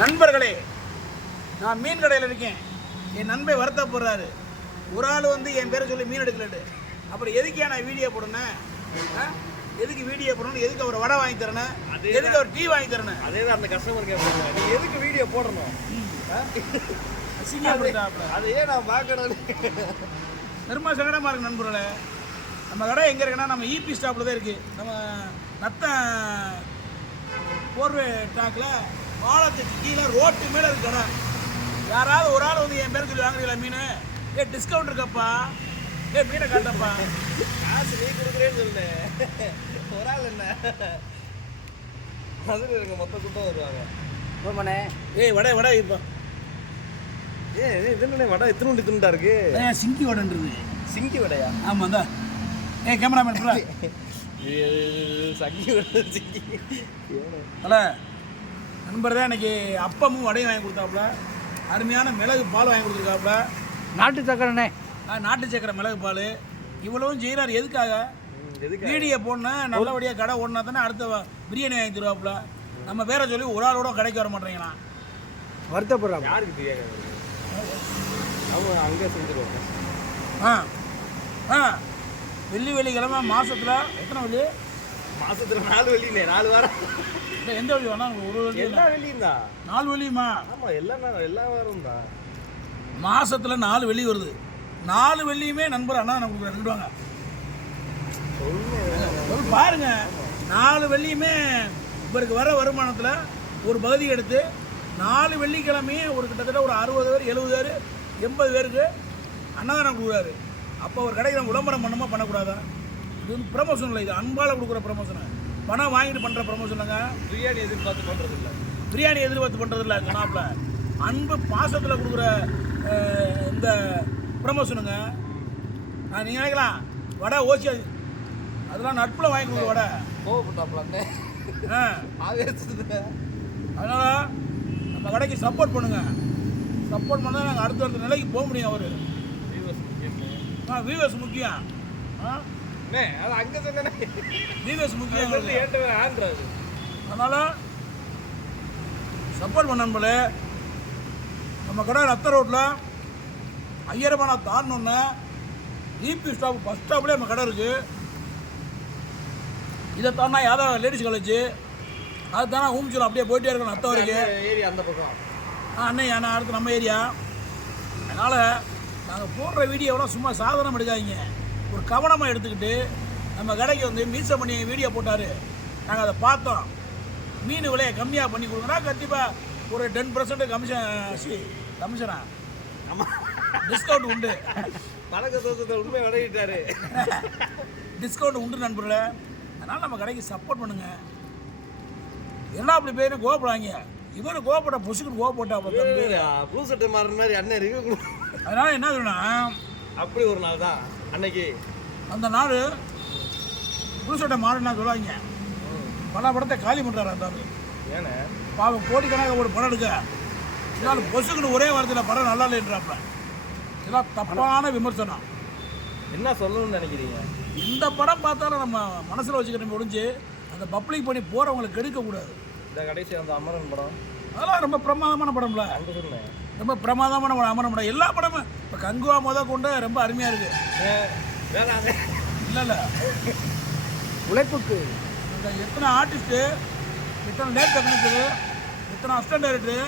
நண்பர்களே, நான் மீன் கடையில் இருக்கேன். என் நண்பை வருத்தப்படுறாரு. ஒரு ஆள் வந்து என் பேரை சொல்லி மீன் எடுக்கலட்டு. அப்புறம் எதுக்கே நான் வீடியோ போடணும்? எதுக்கு வீடியோ போடணும்? எதுக்கு அவர் வடை வாங்கி தரணும்? எதுக்கு அவர் டீ வாங்கி தரணும்? அதே தான் அந்த கஸ்டமர் கேட்பாங்க, நீ எதுக்கு வீடியோ போடணும்? அதையே நான் பார்க்கணும். பெருமா சங்கடமாக இருக்கு நண்பர்களே. நம்ம கடை எங்கே இருக்குன்னா, நம்ம இபி ஸ்டாப்பில் தான் இருக்குது. நம்ம நத்த போர்வே டாக்கில் பாலத்துக்கு கீழே ரோட்டு மேலே இருக்கு கடை. யாராவது ஒரு ஆள் வந்து என் பேர் சொல்லி வாங்குறீங்களா மீன்? டிஸ்கவுண்ட் இருக்கப்பா, மீனை காட்டப்பா. காசு நீ கொடுக்குறேன்னு சொல்லு. ஒரு ஆள் என்ன அதில் இருக்க மொத்த கூட்டம் வருவாங்க. போமண்ணே. வடை வடை இப்போ இதுன்னு வடை இத்தினுண்டா இருக்கு. சிங்கி வடைன்றது. சிங்கி வடையா? ஆமாம் தான். கேமராமேன் சங்கி வடை சிங்கி அல்ல நண்பர் தான். இன்னைக்கு அப்பமும் வடையும் வாங்கி கொடுத்தாப்புல. அருமையான மிளகு பால் வாங்கி கொடுத்துருக்காப்புல. நாட்டு சக்கரைண்ணே. நாட்டு சக்கரை மிளகு பால். இவ்வளவும் செய்கிறார் எதுக்காக? வீடியோ போடணும், நல்லபடியாக கடை ஓடினா தானே அடுத்த பிரியாணி வாங்கி தருவாப்புல. நம்ம பேரை சொல்லி ஒரு ஆளோட கடைக்கு வர மாட்டேங்கிறா. வருத்தப்படுறாங்க. யாருக்கு தெரியாது? அவங்க அங்கே செஞ்சுருவாங்க. வெள்ளிக்கிழமை மாதத்தில் எத்தனை வெள்ளி? மாதத்தில் 4 வெள்ளிண்ணே, 4 வாரம். இல்லை எந்த வெள்ளி வேணா? ஒரு வெள்ளி, எல்லா வெள்ளியும் தான். 4 வெள்ளியுமா? ஆமாம், எல்லா வாரம் தான். மாதத்தில் 4 வெள்ளி வருது. 4 வெள்ளியுமே நண்பர் அண்ணா நமக்கு ரெண்டுவாங்க பாருங்க. 4 வெள்ளியுமே இவருக்கு வர வருமானத்தில் ஒரு பகுதி எடுத்து 4 வெள்ளிக்கிழமையும் ஒரு கிட்டத்தட்ட ஒரு 60 பேர் 70 பேர் 80 பேருக்கு அன்னதானம் கொடுக்குறாரு. அப்போ ஒரு கடைக்கு நம்ம விளம்பரம் பண்ணணுமா பண்ணக்கூடாதா? இது வந்து ப்ரமோஷன் இல்லை, இது அன்பால் கொடுக்குற ப்ரமோஷனு. பணம் வாங்கிட்டு பண்ணுற ப்ரமோஷனுங்க. பிரியாணி எதிர்பார்த்து பண்ணுறது இல்லை. பிரியாணி எதிர்பார்த்து பண்ணுறது இல்லை. கணாப்பில் அன்பு பாசத்தில் கொடுக்குற இந்த ப்ரமோஷனுங்க. நீங்கள் நினைக்கலாம் வடை ஓசி அதெல்லாம் நட்பில் வாங்கி கொடுக்குற வடை. கோவப்பட்டாப்லான்னு அதனால் நம்ம கடைக்கு சப்போர்ட் பண்ணுங்கள். சப்போர்ட் பண்ணால் நாங்கள் அடுத்த நிலைக்கு போக முடியும். அவர் வியூவர்ஸ் முக்கியம். அது அங்கே சொன்னேன், வியூவர்ஸ் முக்கியம். ஆன்றது அதனால் சப்போர்ட் பண்ண. நம்ம கடை ரத்த ரோட்டில் ஐயரமான தாண்டோன்னு இபி ஸ்டாப் பஸ் ஸ்டாப்லேயே நம்ம கடை இருக்குது. இதை தாண்டா யாதவ் லேடிஸ் காலேஜ், அது தானே ஊமிச்சூரம் அப்படியே போயிட்டே இருக்கணும் நத்த வரைக்கும். ஏரியா அந்த பக்கம் அண்ணே ஆனால் அடுத்து நம்ம ஏரியா. அதனால் நாங்கள் போடுற வீடியோவெல்லாம் சும்மா சாதனம் எடுக்காதீங்க, ஒரு கவனமாக எடுத்துக்கிட்டு. நம்ம கடைக்கு வந்து மீசை பண்ணி வீடியோ போட்டார், நாங்கள் அதை பார்த்தோம். மீன் விலையை கம்மியாக பண்ணி கொடுக்குறா கண்டிப்பாக ஒரு 10% கமிஷனா டிஸ்கவுண்ட் உண்டு. பழக்கத்தை உண்மை விளையிட்டாரு. டிஸ்கவுண்ட் உண்டு நண்பர்களே. அதனால் நம்ம கடைக்கு சப்போர்ட் பண்ணுங்க. எல்லாம் அப்படி பேர் கோவப்படாங்க. இவர் கோவப்பட்ட பொசுக்குன்னு கோவப்பட்டா ப்ளூ சட்டை மாறுற மாதிரி அண்ணன் ரிவ்யூ. அதனால் என்ன சொன்னா, அப்படி ஒரு நாள் தான் அன்னைக்கு. அந்த நாள் புதுசோட்டை மாறுனா சொல்லுவாங்க. பல படத்தை காலி பண்ணுறாரு அந்த ஆள். ஏன்னா பாவம் கோடிக்கணக்காக ஒரு படம் எடுக்க இதனால் பொசுக்குன்னு ஒரே வாரத்தில் படம் நல்லா இல்லைன்றாப்ப. இதெல்லாம் தப்பான விமர்சனம். என்ன சொல்லணும்னு நினைக்கிறீங்க? இந்த படம் பார்த்தாலும் நம்ம மனசில் வச்சுக்கிட்டு முடிஞ்சு அந்த பப்ளிக் பண்ணி போகிறவங்களுக்கு கெடுக்கக்கூடாது. இந்த கடைசி அந்த அமரன் படம் அதெல்லாம் ரொம்ப பிரமாதமான படம்ல. ரொம்ப பிரமாதமான அமரன் படம். எல்லா படமும் இப்போ கங்குவா கொண்டு ரொம்ப அருமையாக இருக்குது. இல்லை உழைப்புக்கு எத்தனை ஆர்டிஸ்ட்டு, எத்தனை லேட் டெக்னிக்கரு, எத்தனை அசிஸ்டன்ட் டைரக்டரு,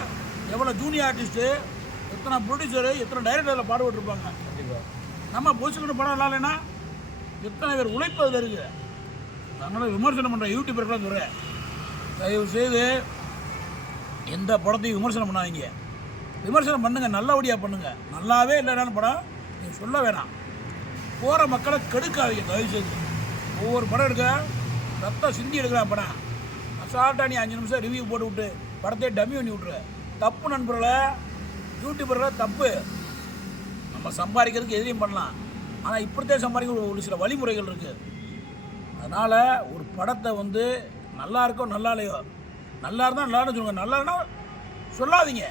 எவ்வளோ ஜூனியர் ஆர்டிஸ்ட்டு, எத்தனை ப்ரொடியூசரு, எத்தனை டைரக்டரில் பாடுபட்டுருப்பாங்க. நம்ம பொசுக்கிட்டு படம் நல்லா இல்லைன்னா எத்தனை பேர் உழைப்பு அதில் இருக்குது. அதனால் விமர்சனம் பண்ணுற யூடியூபருக்கெல்லாம் சொல்கிறேன், தயவு செய்து எந்த படத்தையும் விமர்சனம் பண்ணாதீங்க. விமர்சனம் பண்ணுங்கள், நல்லபடியாக பண்ணுங்கள். நல்லாவே இல்லைனாலும் படம் நீங்கள் சொல்ல வேணாம். போகிற மக்களை கெடுக்காதீங்க தயவு செய்து. ஒவ்வொரு படம் எடுக்க ரத்தம் சிந்தி எடுக்கிறான் படம். அசால்ட்டாக நீ 5 நிமிஷம் ரிவ்யூ போட்டு விட்டு படத்தையே டம்மி பண்ணி விட்ரு. தப்பு நண்பர்களை, யூடியூபர்களை தப்பு. நம்ம சம்பாதிக்கிறதுக்கு எதிரையும் பண்ணலாம், ஆனால் இப்படித்தான் சம்பாதிக்க ஒரு சில வழிமுறைகள் இருக்குது. அதனால் ஒரு படத்தை வந்து நல்லா இருக்கோ நல்லா இல்லையோ, நல்லா இருந்தால் நல்லான்னு சொல்லுங்கள், நல்லா இல்லைன்னா சொல்லாதீங்க.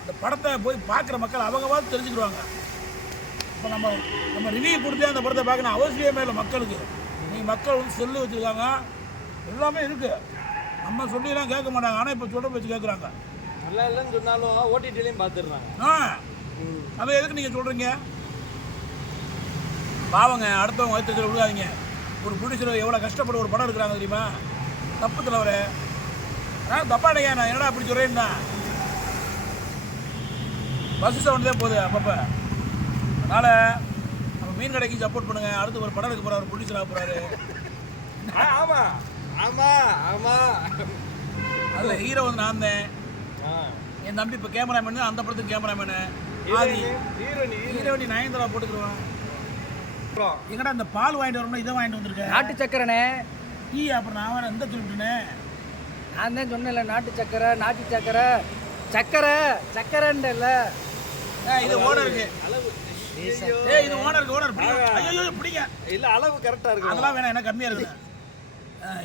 இந்த படத்தை போய் பார்க்குற மக்கள் அவங்கவாது தெரிஞ்சுக்கிடுவாங்க. இப்போ நம்ம ரிவ்யூ கொடுத்தே அந்த படத்தை பார்க்கணும் அவசியமே இல்லை மக்களுக்கு. நீங்கள் மக்கள் வந்து செல்லு வச்சுருக்காங்க, எல்லாமே இருக்குது. நம்ம சொல்லிலாம் கேட்க மாட்டாங்க, ஆனால் இப்போ சொல்கிற வச்சு கேட்குறாங்க. நல்லா இல்லைன்னு சொன்னாலும் ஓடிடிலையும் பார்த்துடுறாங்க. அதை எதுக்கு நீங்கள் சொல்கிறீங்க? பாவங்க, அடுத்தவங்க வயிற்றுல விழுகாதீங்க. ஒரு ப்ரொடியூசர் எவ்வளோ கஷ்டப்பட்டு ஒரு படம் எடுக்கிறாங்க தெரியுமா? தப்பு தலைவர். ஆனால் தப்பாடையா, நான் என்னடா அப்படி சொல்கிறேன்னா பஸ் சவுண்ட் தான் போகுது அப்பப்போ. அதனால் நம்ம மீன் கடைக்கு சப்போர்ட் பண்ணுங்கள். அடுத்து ஒரு படம் எடுக்க போகிறார், ஒரு ப்ரொடியூசர் ஆக போகிறாரு. ஆமாம் ஆமாம் ஆமாம். அதில் ஹீரோ வந்து நான் தான். என் தம்பி இப்போ கேமராமேனு, அந்த படத்துக்கு கேமராமேனு. ஆதி ஹீரோனி நயன்தாரா போட்டுக்குருவான். எங்கடா இந்த பால் வாங்கிட்டு வரணும், இதை வாங்கிட்டு வந்திருக்கேன். நாட்டு சக்கரைண்ணே. டீ அப்புறம் நான் வேறு எந்த சொல்லிட்டுனே. நான் தான் சொன்னேன்ல, நாட்டு சக்கரை, நாட்டு சக்கரை, சக்கரை சக்கரைன்றல. இது ஓனருக்கு. இது ஓனர் பிடிங்க. ஐயோ பிடிங்க. இல்லை, அளவு கரெக்டாக இருக்கு. அதெல்லாம் வேணாம், என்ன கம்மியாக இருக்குது.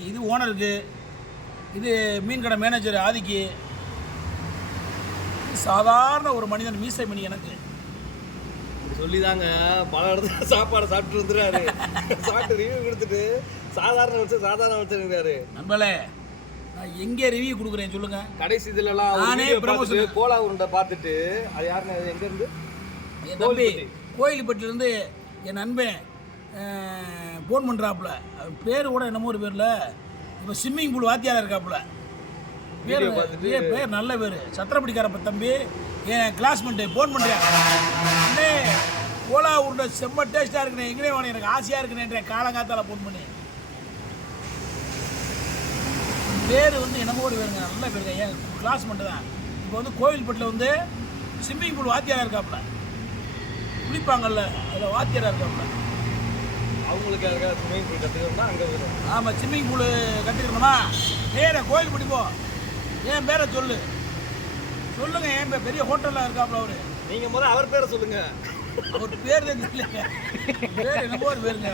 இது ஓனருக்கு. இது மீன் கடை மேனேஜர் ஆதிக்கு. சாதாரண ஒரு மனிதன், மீசை மணி எனக்கு சொல்லிதாங்க பல இடத்துல சாப்பாடை சாப்பிட்டு வந்துடுறாரு. சாப்பிட்டு ரிவ்யூ கொடுத்துட்டு சாதாரண வச்சுருக்காரு. நண்பர்களே, நான் எங்கே ரிவ்யூ கொடுக்குறேன் சொல்லுங்க. கடைசி இதுலலாம் நானே ப்ரமோஷன் கோலா உருண்டை பார்த்துட்டு அது யாருன்னு, எங்கேருந்து? என் தம்பி கோயில்பட்டிலேருந்து என் நண்பன் ஃபோன் பண்ணுறாப்புல. பேர் கூட என்னமோ ஒரு பேரில் இப்போ ஸ்விம்மிங் பூல் வாத்தியாராக இருக்காப்புல. பேர் நல்ல பேர், சத்திரப்படிக்காரப்ப தம்பி. என் கிளாஸ்மேட்டு ஃபோன் பண்ணுறேன். அண்ணே கோலா உருண்டை செம்ம டேஸ்ட்டாக இருக்குண்ணே, எங்கேயே வேணும், எனக்கு ஆசையாக இருக்குண்ணேன்ற காலங்காத்தால் ஃபோன் பண்ணி. பேர் வந்து என்னமோ ஒரு பேருங்க, நல்ல பேருங்க, என் கிளாஸ்மேட்டு தான். இப்போ வந்து கோவில்பட்டில் வந்து ஸ்விம்மிங் பூல் வாத்தியாராக இருக்காப்புல. குளிப்பாங்கல்ல, அதில் வாத்தியாராக இருக்காப்புல. அவங்களுக்கு அதுக்காக ஸ்விம்மிங் பூல் கற்றுக்கணும்னா அங்கே வரும். ஆமாம், ஸ்விம்மிங் பூல் கற்றுக்கணுமா நேராக கோயில்பட்டி போ. என் பேரை சொல்லுங்க. என் பெரிய ஹோட்டலில் இருக்காப்புல அவரு. நீங்கள் முதல்ல அவர் பேரை சொல்லுங்க. அவர் பேர் தான் தெரியல, பேர் என்னமோ ஒரு பேருங்க.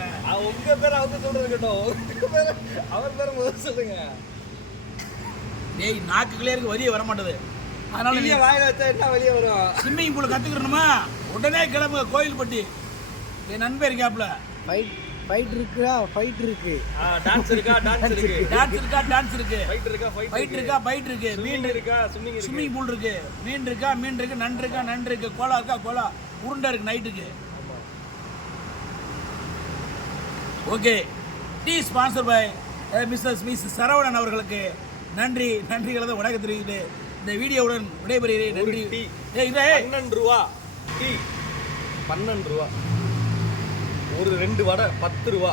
உங்கள் பேரை அவங்க சொல்கிறது கேட்டோம். உங்கள் பேர் அவர் பேரை முதல்ல சொல்லுங்க. டேய், நாக்குகளே இருக்கு, வரியே வர மாட்டேது. அதனால நீங்கள் வாயில் வச்சா என்ன வெளியே வரும்? ஸ்விம்மிங் பூல் கற்றுக்கணுமா உடனே கிளம்புங்க கோயில்பட்டி. என் நண்பர் இருக்காப்புல. ஃபைட் இருக்குடா, ஃபைட் இருக்கு. டான்ஸ் இருக்கா? டான்ஸ் இருக்கு. டான்ஸ் இருக்கு. ஃபைட் இருக்கா? ஃபைட் இருக்கு. மீன் இருக்கா? ஸ்விம்மிங் பூல் இருக்கு. மீன் இருக்கு. நண்டு இருக்கு. கோலா இருக்கா? கோலா உருண்டை இருக்கு நைட்டுக்கு. Okay, tea sponsor by miss Saravanan அவர்களுக்கு நன்றிகளை தான் வணக்கம் தெரிவித்து இந்த வீடியோவுடன் விடைபெறுகிறேன். நன்றி. டீ 12 ரூபா. டீ 12 ரூபா. ஒரு 2 வடை 10 ரூபா.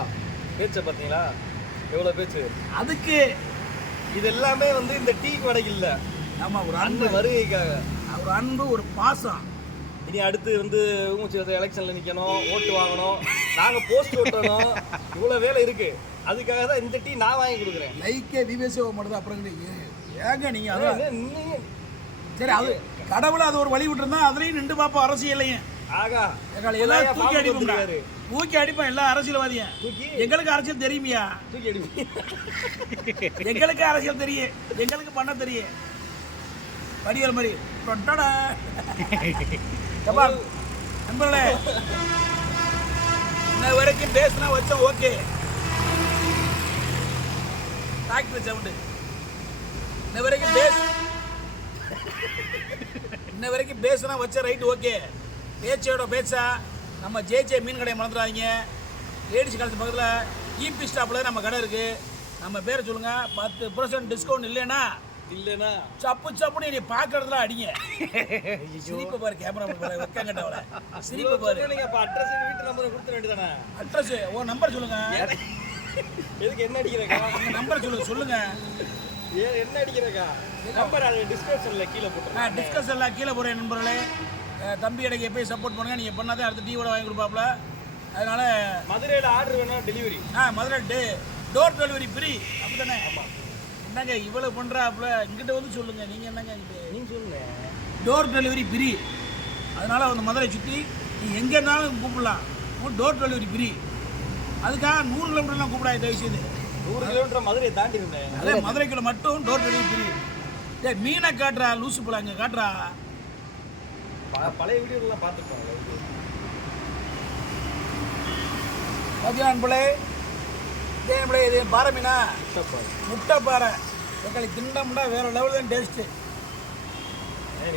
பேச்ச பார்த்தீங்களா எவ்வளோ பேச்சு? அதுக்கு இது எல்லாமே வந்து இந்த டீ வடை இல்லை. ஆமாம், ஒரு அன்பு வருகைக்காக, ஒரு அன்பு, ஒரு பாசம். இனி அடுத்து வந்து எலெக்ஷனில் நிற்கணும், ஓட்டு வாங்கணும், நாங்கள் போஸ்ட் ஓட்டணும், இவ்வளோ வேலை இருக்கு. அதுக்காக தான் இந்த டீ நான் வாங்கி கொடுக்குறேன். லைக்கே விவேசோ மட்டும் தான். அப்புறம் ஏங்க நீங்கள் அதான் சரி, அது கடவுளை அது ஒரு வழி விட்டுருந்தா அதுலேயும் நின்று பார்ப்போம் அரசியலையும். ஆகா, எல்லாரும் தூக்கி அடிப்போம் எல்லா அரசியல்வாதியும். எங்களுக்கு அரசியல் தெரியுமியா? தூக்கி அடிப்போம். எங்களுக்கு அரசியல் தெரியும், எங்களுக்கு பண்ண தெரியும். வடிவேல் மாதிரி நண்பர்களே, இன்ன வரைக்கும் பேசினா வச்சோம். Okay, doctor sound. இன்ன வரைக்கும் பேசுனா வச்ச ரைட்டு. ஓகே, பேச்சோட பேச்சா நம்ம ஜே மீன் கடையை மறந்துடாதீங்க. லேடிஸ் காலேஜ் பக்கத்தில் ஈபி ஸ்டாப்பில் நம்ம கடை இருக்குது. நம்ம பேரை சொல்லுங்கள். 10% டிஸ்கவுண்ட் இல்லைன்னா சப்புன்னு நீ பார்க்கறதுல அடிங்க. சிரிப்பை பாரு, கேமரா வைக்கங்கட்டவள சிரிப்பை பாரு. வீட்டு நம்பரை கொடுத்துட வேண்டியதானே? அட்ரஸ் ஓ நம்பர் சொல்லுங்க. எதுக்கு என்ன அடிக்கிறக்கா? நம்பர் சொல்லுங்க. என்ன அடிக்கிறக்கா? நம்பர் அது டிஸ்கஷனில் கீழே போட்டுருங்க. டிஸ்கஷனில் கீழே போகிறேன். நண்பர்களே, தம்பி கடைக்கு எப்போயும் சப்போர்ட் பண்ணுங்க. நீங்கள் பண்ணாதான் அடுத்து டீ வாங்கி கொடுப்பாப்புல. அதனால் மதுரையில் ஆர்டர் வேணும், delivery. Madurai door delivery free. அப்படி தானே? ஆமாம். என்னங்க இவ்வளோ பண்ணுறாப்புல, இங்கிட்ட வந்து சொல்லுங்கள். நீங்கள் என்னங்க நீங்கள் சொல்லுங்கள். Door delivery free. அதனால் அந்த மதுரை சுற்றி நீங்கள் எங்கே இருந்தாலும் கூப்பிடலாம். Door delivery free. அதுக்காக 100 கிலோமீட்டர்லாம் கூப்பிடாது தயவுசெய்து. 100 கிலோமீட்டர் மதுரையை தாண்டி இருந்தேன். அதே மதுரைக்குள்ள மட்டும் டோர் டெலிவரி ஃப்ரீ. மீனை காட்டுறா, லூசு போல அங்கே காட்டுறா. பழைய வீடியோலாம் பார்த்துருப்பாங்க. ஓகே நண்பர்களே, இது பாறை மீனா? முட்டை பாறை. எங்களுக்கு திண்டம்னா வேறு லெவல் தான் டேஸ்ட்டு.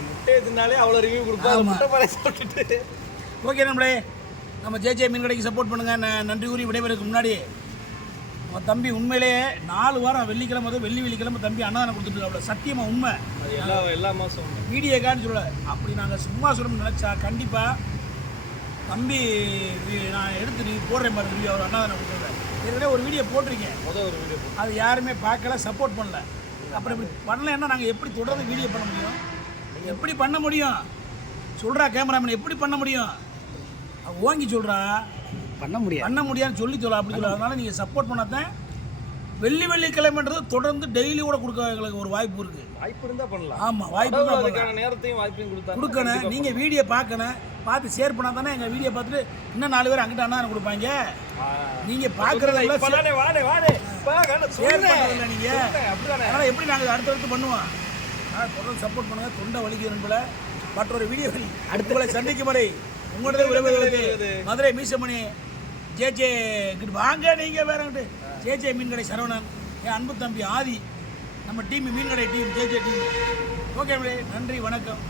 முட்டையை தின்னாலே அவ்வளோ ரிவ்யூ கொடுப்பா முட்டை பாறை சாப்பிட்டுட்டு. ஓகே நம்மளே, நம்ம ஜேஜே மீன் கடைக்கு சப்போர்ட் பண்ணுங்கள். நன்றி கூறி விடைபெறதுக்கு முன்னாடி நம்ம தம்பி உண்மையிலேயே 4 வாரம் வெள்ளிக்கிழமை வெள்ளிக்கிழமை தம்பி அன்னதானம் கொடுத்துட்டு சத்தியமாக உண்மை. அது எல்லா மாதம் வீடியோக்கான்னு சொல்லலை, அப்படி நாங்கள் சும்மா சொல்லணும்னு நினச்சா கண்டிப்பாக தம்பி நான் எடுத்து நீ போடுறேன் பாரு வீடியோ. அவர் அன்னதானம் கொடுத்துருவேன். ஏற்கனவே ஒரு வீடியோ போட்டிருக்கேன், ஒரு வீடியோ அது யாருமே பார்க்கல, சப்போர்ட் பண்ணல. அப்புறம் இப்படி பண்ணலைன்னா நாங்கள் எப்படி தொடர்ந்து வீடியோ பண்ண முடியும்? எப்படி பண்ண முடியும் சொல்கிறா கேமராமேன், எப்படி பண்ண முடியும்? ஓங்கி சொல்கிறா பண்ண முடியாதுன்னு சொல்லி சொல்ல அப்படி சொல்ல. அதனால் நீங்கள் சப்போர்ட் பண்ணாதான் வெள்ளிக்கிழமைன்றது தொடர்ந்து டெய்லி கூட கொடுக்க எங்களுக்கு ஒரு வாய்ப்பு இருக்குது. வாய்ப்பு இருந்தால் பண்ணலாம். ஆமாம், வாய்ப்பு தான் அதுக்கான நேரத்தையும் வாய்ப்பையும் கொடுக்கணும். நீங்கள் வீடியோ பார்க்கணும், பார்த்து ஷேர் பண்ணால் தானே எங்கள் வீடியோ பார்த்துட்டு இன்னும் 4 பேர் அங்கிட்ட அண்ணா கொடுப்பாங்க. நீங்கள் பார்க்குறதெல்லாம் ஷேர் பண்ணுறதில்ல நீங்கள். அதனால் எப்படி நாங்கள் அடுத்தடுத்து பண்ணுவோம்? ஆனால் தொடர்ந்து சப்போர்ட் பண்ணுங்கள். தொண்டை வலிக்கிறேன் போல மற்றொரு வீடியோ அடுத்த சந்திக்கும் வரை உங்களோட உறவுகளுக்கு மதுரை மீசமணி ஜேஜே கிட்ட வாங்க. நீங்கள் வேறங்கிட்டு ஜேஜே மீன் கடை சரவணன், என் அன்பு தம்பி ஆதி, நம்ம டீம் மீன் கடை டீம் ஜேஜே டீம். ஓகே, நன்றி, வணக்கம்.